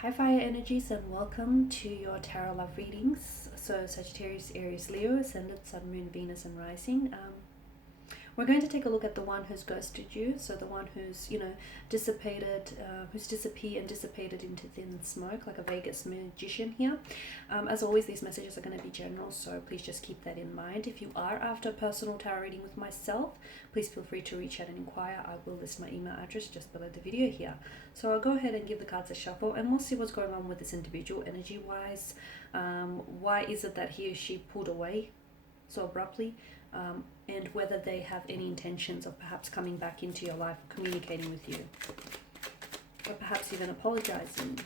Hi fire energies and welcome to your tarot love readings. So Sagittarius, Aries, Leo, Ascendant, Sun, Moon, Venus and Rising. We're going to take a look at the one who's ghosted you, so the one who's, dissipated, who's disappeared and dissipated into thin smoke like a Vegas magician here. As always, these messages are going to be general, so please just keep that in mind. If you are after a personal tarot reading with myself, please feel free to reach out and inquire. I will list my email address just below the video here. So I'll go ahead and give the cards a shuffle and we'll see what's going on with this individual energy-wise. Why is it that he or she pulled away so abruptly? And whether they have any intentions of perhaps coming back into your life, communicating with you, or perhaps even apologizing.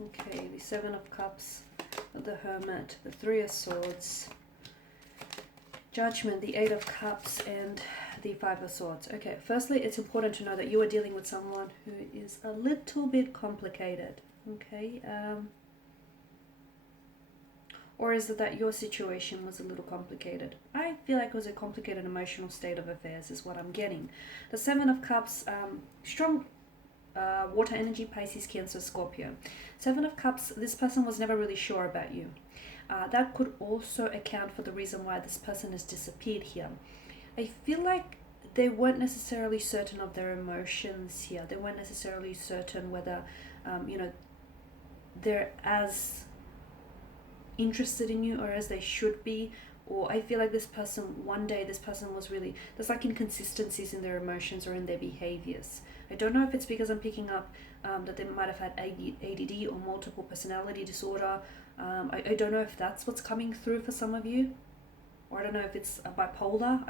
Okay, the Seven of Cups, the Hermit, the Three of Swords, Judgment, the Eight of Cups, and the Five of Swords. Okay, firstly, it's important to know that you are dealing with someone who is a little bit complicated, okay? Or is it that your situation was a little complicated? I feel like it was a complicated emotional state of affairs is what I'm getting. The Seven of Cups, strong water energy, Pisces, Cancer, Scorpio. Seven of Cups, this person was never really sure about you. That could also account for the reason why this person has disappeared here. I feel like they weren't necessarily certain of their emotions here. They weren't necessarily certain whether, they're as interested in you or as they should be. Or I feel like this person, one day this person was really, there's like inconsistencies in their emotions or in their behaviors. I don't know if it's because I'm picking up that they might have had ADD or multiple personality disorder. I don't know if that's what's coming through for some of you, or I don't know if it's a bipolar.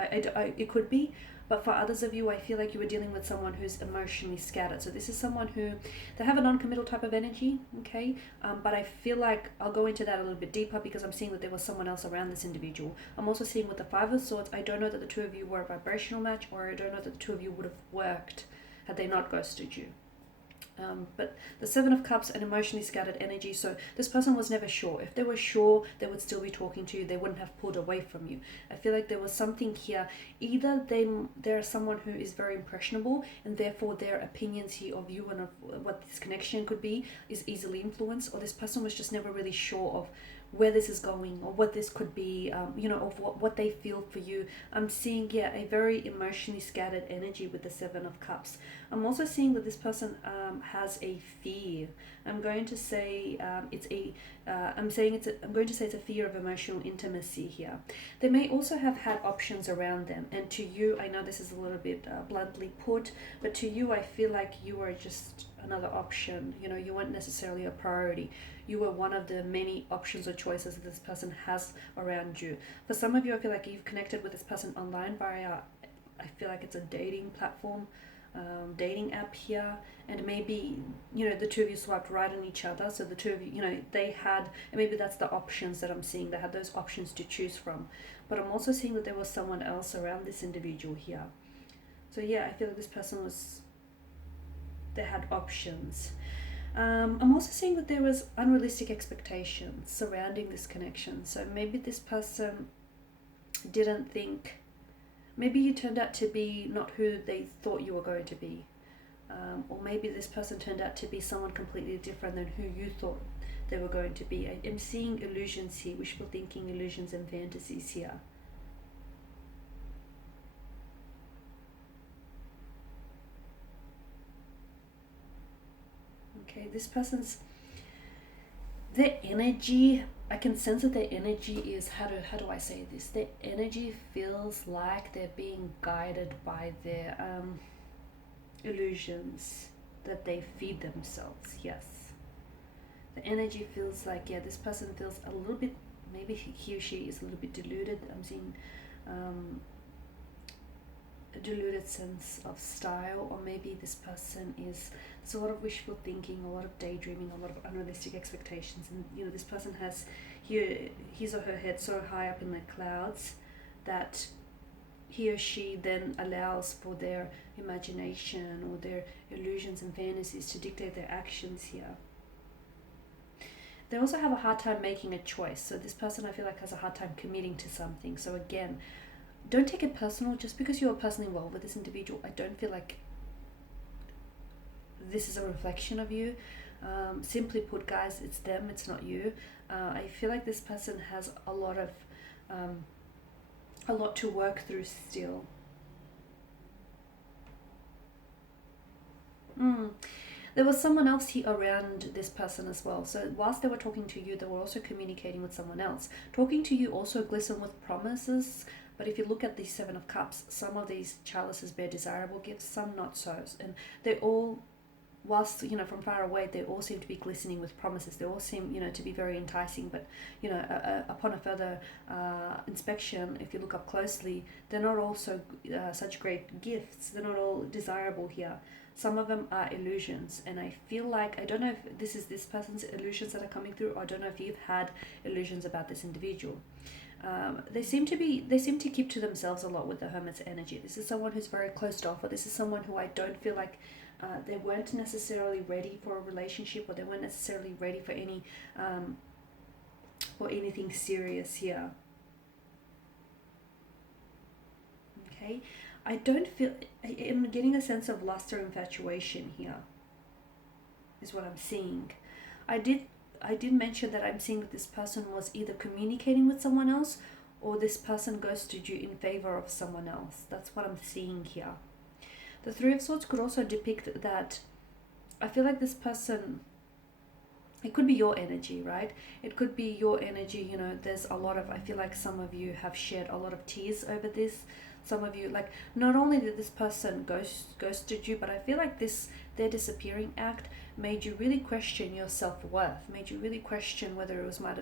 It could be, but for others of you, I feel like you were dealing with someone who's emotionally scattered. So this is someone who, they have a non-committal type of energy, okay? But I feel like I'll go into that a little bit deeper because I'm seeing that there was someone else around this individual. I'm also seeing with the Five of Swords, I don't know that the two of you were a vibrational match, or I don't know that the two of you would have worked had they not ghosted you. But the Seven of Cups, an emotionally scattered energy, so this person was never sure. If they were sure, they would still be talking to you. They wouldn't have pulled away from you. I feel like there was something here. Either they're someone who is very impressionable, and therefore their opinions here of you and of what this connection could be is easily influenced, or this person was just never really sure of where this is going or what this could be, of what they feel for you. I'm seeing, a very emotionally scattered energy with the Seven of Cups. I'm also seeing that this person has a fear. I'm going to say it's a fear of emotional intimacy here. They may also have had options around them, and to you, I know this is a little bit bluntly put, but to you, I feel like you were just another option. You weren't necessarily a priority. You were one of the many options or choices that this person has around you. For some of you, I feel like you've connected with this person online via, I feel like it's a dating platform, dating app here, and maybe the two of you swiped right on each other, so the two of you, they had, and maybe that's the options that I'm seeing. They had those options to choose from. But I'm also seeing that there was someone else around this individual here. So I feel like this person they had options. I'm also seeing that there was unrealistic expectations surrounding this connection. So maybe this person didn't think, maybe you turned out to be not who they thought you were going to be. Or maybe this person turned out to be someone completely different than who you thought they were going to be. I'm seeing illusions here, wishful thinking, illusions and fantasies here. Okay, this person's, their energy, I can sense that their energy is, how do I say this? Their energy feels like they're being guided by their illusions that they feed themselves. Yes. The energy feels like, this person feels a little bit, maybe he or she is a little bit deluded. I'm seeing a deluded sense of style, or maybe this person is, there's a lot of wishful thinking, a lot of daydreaming, a lot of unrealistic expectations, and this person has his or her head so high up in the clouds that he or she then allows for their imagination or their illusions and fantasies to dictate their actions here. They also have a hard time making a choice. So this person, I feel like, has a hard time committing to something. So again, don't take it personal. Just because you're personally involved with this individual, I don't feel like this is a reflection of you. Simply put, guys, it's them, it's not you. I feel like this person has a lot to work through still. There was someone else here around this person as well. So whilst they were talking to you, they were also communicating with someone else. Talking to you also glisten with promises. But if you look at the Seven of Cups, some of these chalices bear desirable gifts, some not so. And they all, whilst, from far away, they all seem to be glistening with promises. They all seem, to be very enticing. But, upon a further inspection, if you look up closely, they're not all such great gifts. They're not all desirable here. Some of them are illusions, and I feel like, I don't know if this is this person's illusions that are coming through, or I don't know if you've had illusions about this individual. They seem to keep to themselves a lot with the Hermit's energy. This is someone who's very closed off, or this is someone who I don't feel like they weren't necessarily ready for a relationship, or they weren't necessarily ready for anything serious here. Okay. I don't feel, I'm getting a sense of lust or infatuation here, is what I'm seeing. I did mention that I'm seeing that this person was either communicating with someone else, or this person ghosted you in favor of someone else. That's what I'm seeing here. The Three of Swords could also depict that I feel like this person, it could be your energy, right? It could be your energy, there's a lot of, I feel like some of you have shed a lot of tears over this. Some of you, like, not only did this person ghosted you, but I feel like their disappearing act made you really question your self-worth, made you really question whether it might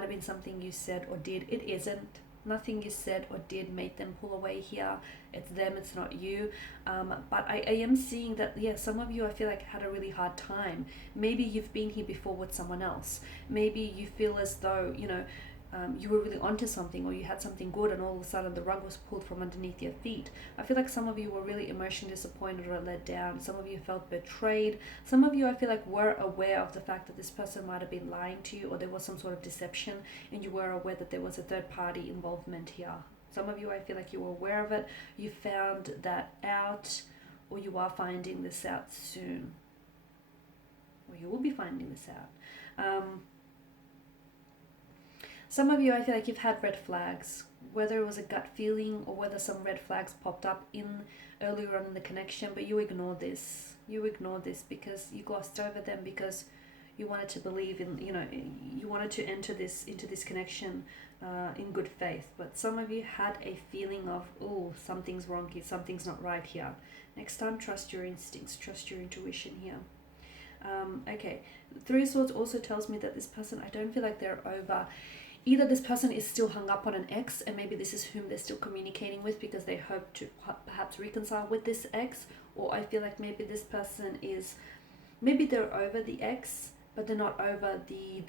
have been something you said or did. It isn't. Nothing you said or did made them pull away here. It's them, it's not you. But I am seeing that, some of you, I feel like, had a really hard time. Maybe you've been here before with someone else. Maybe you feel as though, you were really onto something, or you had something good, and all of a sudden the rug was pulled from underneath your feet. I feel like some of you were really emotionally disappointed or let down. Some of you felt betrayed. Some of you, I feel like, were aware of the fact that this person might have been lying to you, or there was some sort of deception, and you were aware that there was a third party involvement here. Some of you, I feel like you were aware of it. You found that out, or you are finding this out soon, or you will be finding this out. Some of you, I feel like you've had red flags, whether it was a gut feeling or whether some red flags popped up earlier on in the connection, but you ignored this. You ignored this because you glossed over them, because you wanted to believe in, you wanted to enter into this connection in good faith. But some of you had a feeling of, oh, something's wrong here, something's not right here. Next time, trust your instincts, trust your intuition here. Okay, Three of Swords also tells me that this person, I don't feel like they're over. Either this person is still hung up on an ex, and maybe this is whom they're still communicating with because they hope to perhaps reconcile with this ex, or I feel like maybe this person maybe they're over the ex, but they're not over the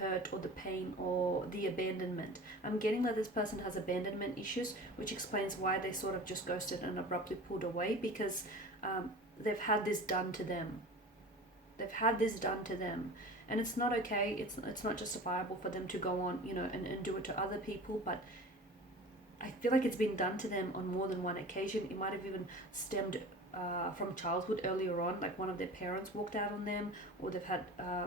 hurt or the pain or the abandonment. I'm getting that this person has abandonment issues, which explains why they sort of just ghosted and abruptly pulled away, because they've had this done to them. They've had this done to them. And it's not okay, it's not justifiable for them to go on, and do it to other people, but I feel like it's been done to them on more than one occasion. It might have even stemmed from childhood earlier on, like one of their parents walked out on them, or they've had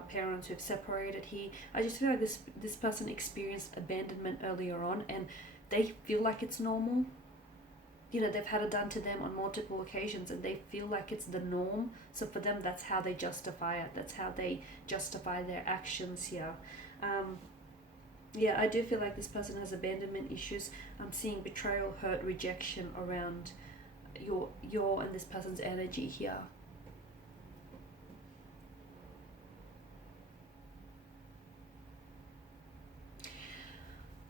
parents who've separated here. I just feel like this person experienced abandonment earlier on, and they feel like it's normal. They've had it done to them on multiple occasions, and they feel like it's the norm. So for them, that's how they justify it. That's how they justify their actions here. I do feel like this person has abandonment issues. I'm seeing betrayal, hurt, rejection around your and this person's energy here.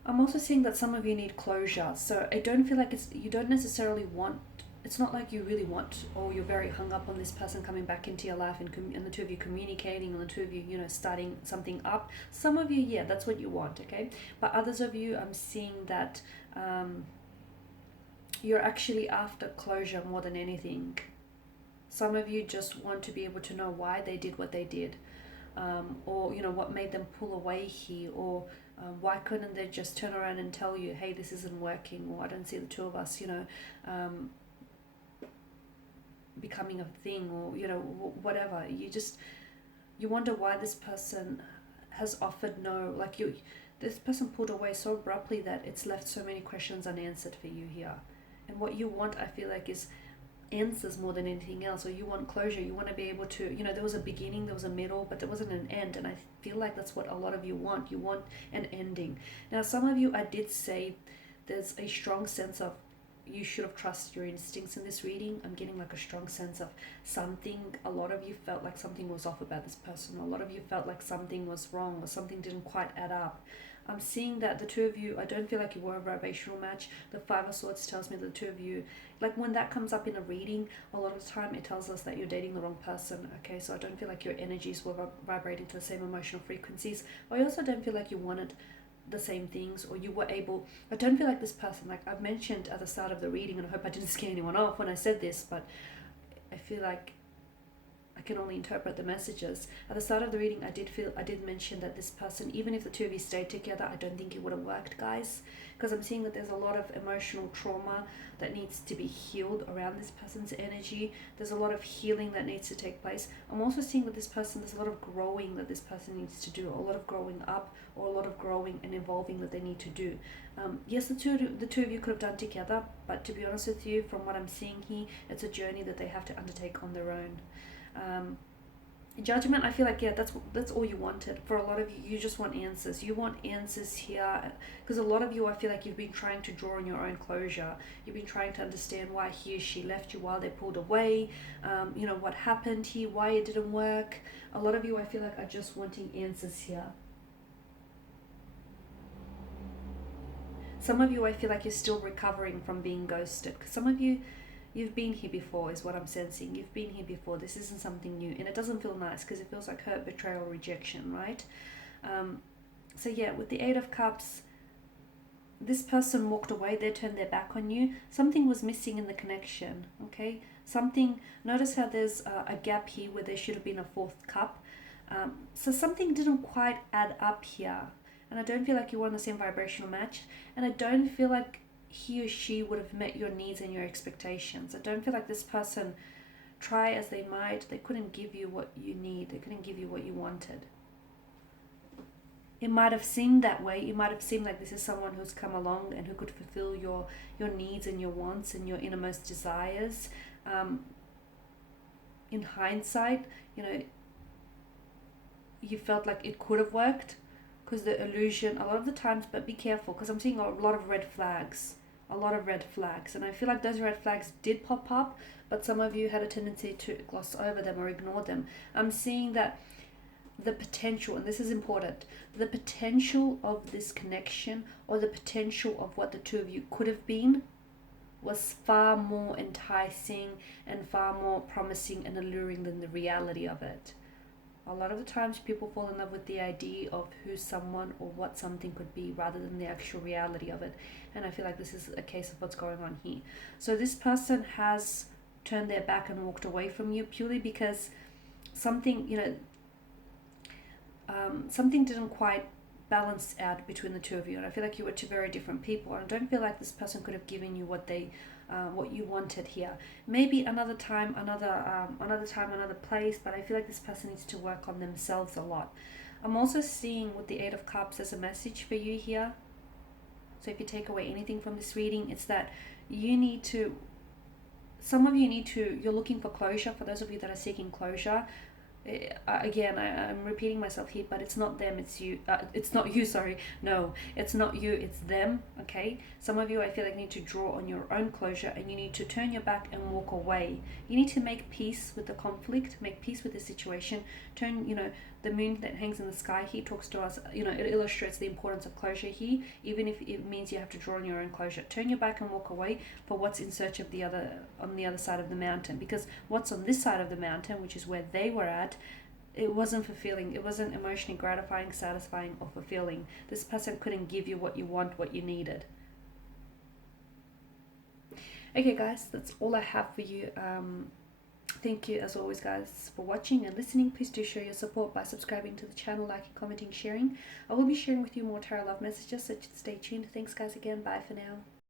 I'm also seeing that some of you need closure. So I don't feel like you don't necessarily want, it's not like you really want, or you're very hung up on this person coming back into your life and the two of you communicating, and the two of you, starting something up. Some of you, that's what you want, okay? But others of you, I'm seeing that you're actually after closure more than anything. Some of you just want to be able to know why they did what they did, or what made them pull away here, or why couldn't they just turn around and tell you, hey, this isn't working, or I don't see the two of us becoming a thing, or whatever. You wonder why this person has offered no, like this person pulled away so abruptly that it's left so many questions unanswered for you here. And what you want, I feel like, is answers more than anything else. Or you want closure. You want to be able to, there was a beginning, there was a middle, but there wasn't an end. And I feel like that's what a lot of you want. You want an ending. Now, some of you, I did say there's a strong sense of you should have trusted your instincts in this reading. I'm getting like a strong sense of something. A lot of you felt like something was off about this person. A lot of you felt like something was wrong, or something didn't quite add up. I'm seeing that the two of you, I don't feel like you were a vibrational match. The Five of Swords tells me the two of you, like when that comes up in a reading, a lot of the time it tells us that you're dating the wrong person. Okay, so I don't feel like your energies were vibrating to the same emotional frequencies. I also don't feel like you wanted the same things, or you were able, I don't feel like this person, like I've mentioned at the start of the reading, and I hope I didn't scare anyone off when I said this, but I feel like I can only interpret the messages. At the start of the reading, I did mention that this person, even if the two of you stayed together, I don't think it would have worked, guys. Because I'm seeing that there's a lot of emotional trauma that needs to be healed around this person's energy. There's a lot of healing that needs to take place. I'm also seeing with this person, there's a lot of growing that this person needs to do, a lot of growing up, or a lot of growing and evolving that they need to do. Yes, the two of you could have done together, but to be honest with you, from what I'm seeing here, it's a journey that they have to undertake on their own. Judgment, I feel like, yeah, that's all you wanted. For a lot of you, you just want answers. You want answers here, because a lot of you, I feel like you've been trying to draw on your own closure. You've been trying to understand why he or she left you, while they pulled away, what happened here, why it didn't work. A lot of you, I feel like, are just wanting answers here. Some of you, I feel like you're still recovering from being ghosted. Because some of you, you've been here before, is what I'm sensing. You've been here before. This isn't something new. And it doesn't feel nice, because it feels like hurt, betrayal, rejection, right? So yeah, with the Eight of Cups, this person walked away. They turned their back on you. Something was missing in the connection, okay? Notice how there's a gap here where there should have been a fourth cup. So something didn't quite add up here. And I don't feel like you were on the same vibrational match. And I don't feel like he or she would have met your needs and your expectations. I don't feel like this person, try as they might, they couldn't give you what you need. They couldn't give you what you wanted. It might have seemed that way. It might have seemed like this is someone who's come along and who could fulfill your needs and your wants and your innermost desires. In hindsight, you felt like it could have worked, because the illusion, a lot of the times, but be careful, because I'm seeing a lot of red flags. And I feel like those red flags did pop up, but some of you had a tendency to gloss over them or ignore them. I'm seeing that the potential, and this is important, the potential of this connection, or the potential of what the two of you could have been, was far more enticing and far more promising and alluring than the reality of it. A lot of the times people fall in love with the idea of who someone or what something could be, rather than the actual reality of it. And I feel like this is a case of what's going on here. So this person has turned their back and walked away from you purely because something, something didn't quite balance out between the two of you. And I feel like you were two very different people. And I don't feel like this person could have given you what you wanted here. Maybe another time, another place, but I feel like this person needs to work on themselves a lot. I'm also seeing with the Eight of Cups as a message for you here. So if you take away anything from this reading, it's that you're looking for closure. For those of you that are seeking closure, again, I'm repeating myself here, but it's not them, it's you. It's not you, sorry. No, it's not you, it's them, okay? Some of you, I feel like, need to draw on your own closure, and you need to turn your back and walk away. You need to make peace with the conflict, make peace with the situation. The moon that hangs in the sky here talks to us, it illustrates the importance of closure here, even if it means you have to draw on your own closure. Turn your back and walk away for what's in search of on the other side of the mountain, because what's on this side of the mountain, which is where they were at, it wasn't fulfilling. It wasn't emotionally gratifying, satisfying, or fulfilling. This person couldn't give you what you want, what you needed. Okay, guys, that's all I have for you. Thank you, as always, guys, for watching and listening. Please do show your support by subscribing to the channel, liking, commenting, sharing. I will be sharing with you more tarot love messages, so stay tuned. Thanks, guys, again. Bye for now.